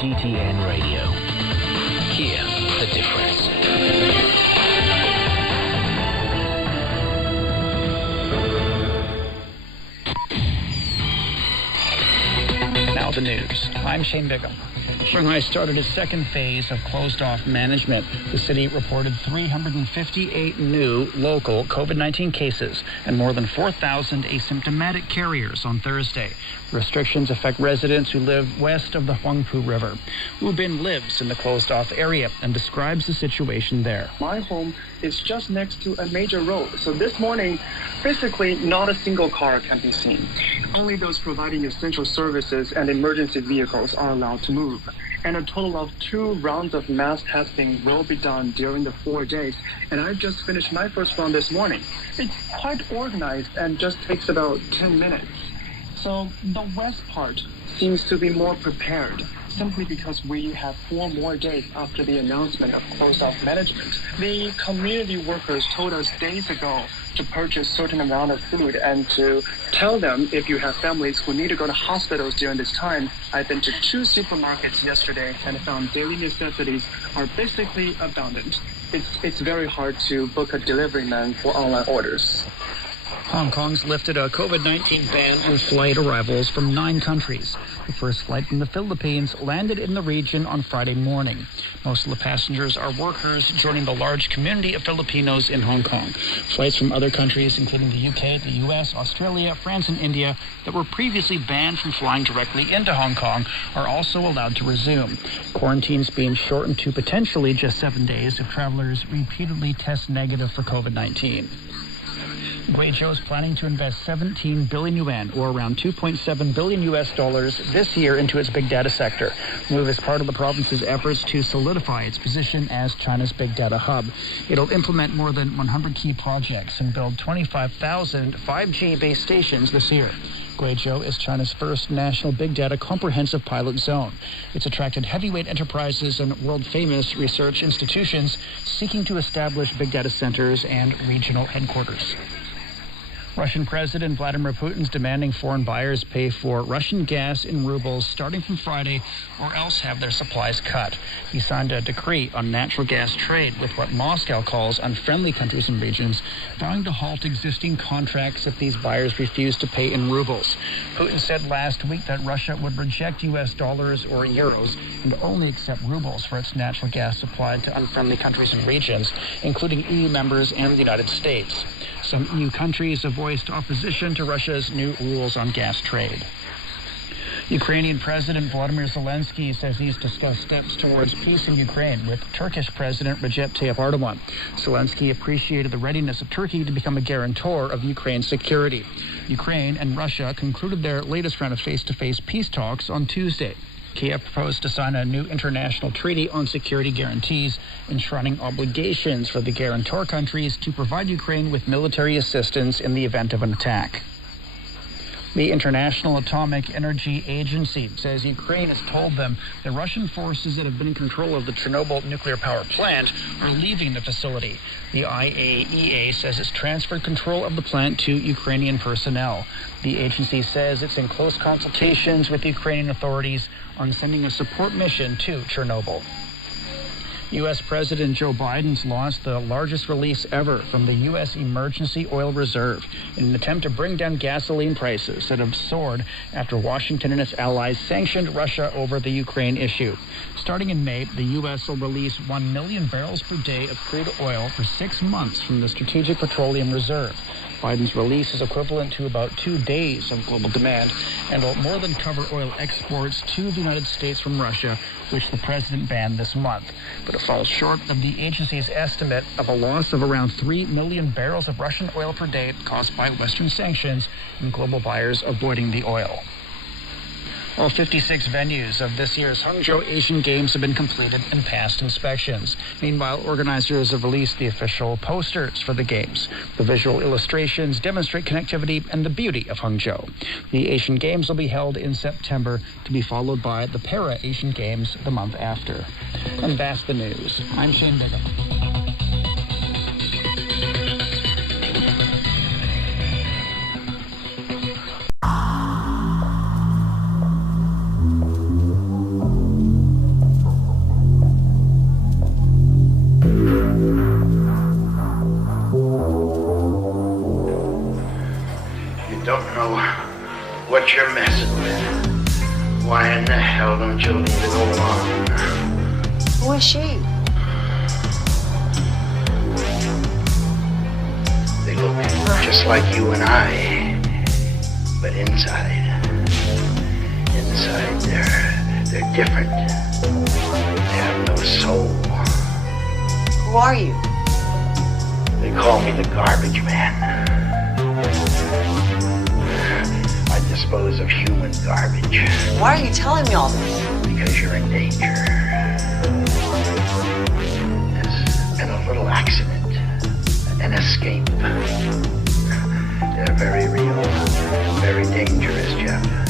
CGTN Radio. Hear the difference. Now the news. I'm Shane Bigham. Shanghai started its second phase of closed-off management. The city reported 358 new local COVID-19 cases and more than 4,000 asymptomatic carriers on Thursday. Restrictions affect residents who live west of the Huangpu River. Wu Bin lives in the closed-off area and describes the situation there. My home is just next to a major road, so this morning, basically not a single car can be seen. Only those providing essential services and emergency vehicles are allowed to move. And a total of 2 rounds of mass testing will be done during the 4 days. And I just finished my first round this morning. It's quite organized and just takes about 10 minutes. So the west part seems to be more prepared, simply because we have 4 more days after the announcement of closed-off management. The community workers told us days ago to purchase a certain amount of food and to tell them if you have families who need to go to hospitals during this time. I've been to 2 supermarkets yesterday and found daily necessities are basically abundant. It's very hard to book a delivery man for online orders. Hong Kong's lifted a COVID-19 ban on flight arrivals from 9 countries. The first flight from the Philippines landed in the region on Friday morning. Most of the passengers are workers joining the large community of Filipinos in Hong Kong. Flights from other countries, including the UK, the US, Australia, France, and India, that were previously banned from flying directly into Hong Kong are also allowed to resume. Quarantines being shortened to potentially just 7 days if travelers repeatedly test negative for COVID-19. Guizhou is planning to invest 17 billion yuan, or around $2.7 billion this year into its big data sector. The move is part of the province's efforts to solidify its position as China's big data hub. It'll implement more than 100 key projects and build 25,000 5G base stations this year. Guizhou is China's first national big data comprehensive pilot zone. It's attracted heavyweight enterprises and world-famous research institutions seeking to establish big data centers and regional headquarters. Russian President Vladimir Putin's demanding foreign buyers pay for Russian gas in rubles starting from Friday or else have their supplies cut. He signed a decree on natural gas trade with what Moscow calls unfriendly countries and regions, vowing to halt existing contracts if these buyers refuse to pay in rubles. Putin said last week that Russia would reject U.S. dollars or euros and only accept rubles for its natural gas supplied to unfriendly countries and regions, including EU members and the United States. Some EU countries have voiced opposition to Russia's new rules on gas trade. Ukrainian President Volodymyr Zelensky says he's discussed steps towards peace in Ukraine with Turkish President Recep Tayyip Erdogan. Zelensky appreciated the readiness of Turkey to become a guarantor of Ukraine's security. Ukraine and Russia concluded their latest round of face-to-face peace talks on Tuesday. Kiev proposed to sign a new international treaty on security guarantees, enshrining obligations for the guarantor countries to provide Ukraine with military assistance in the event of an attack. The International Atomic Energy Agency says Ukraine has told them the Russian forces that have been in control of the Chernobyl nuclear power plant are leaving the facility. The IAEA says it's transferred control of the plant to Ukrainian personnel. The agency says it's in close consultations with Ukrainian authorities on sending a support mission to Chernobyl. U.S. President Joe Biden's launched the largest release ever from the U.S. Emergency Oil Reserve in an attempt to bring down gasoline prices that have soared after Washington and its allies sanctioned Russia over the Ukraine issue. Starting in May, the U.S. will release 1 million barrels per day of crude oil for 6 months from the Strategic Petroleum Reserve. Biden's release is equivalent to about 2 days of global demand and will more than cover oil exports to the United States from Russia, which the president banned this month. But it falls short of the agency's estimate of a loss of around 3 million barrels of Russian oil per day caused by Western sanctions and global buyers avoiding the oil. All 56 venues of this year's Hangzhou Asian Games have been completed and passed inspections. Meanwhile, organizers have released the official posters for the Games. The visual illustrations demonstrate connectivity and the beauty of Hangzhou. The Asian Games will be held in September, to be followed by the Para-Asian Games the month after. And that's the news. I'm Shane Bigham. don't know what you're messing with. Why in the hell don't you leave it alone? Who is she? They look just like you and I, but inside they're different. They have no soul. Who are you? They call me the garbage man. I dispose of human garbage. Why are you telling me all this? Because you're in danger. There's been a little accident, an escape. They're very real, very dangerous, Jeff.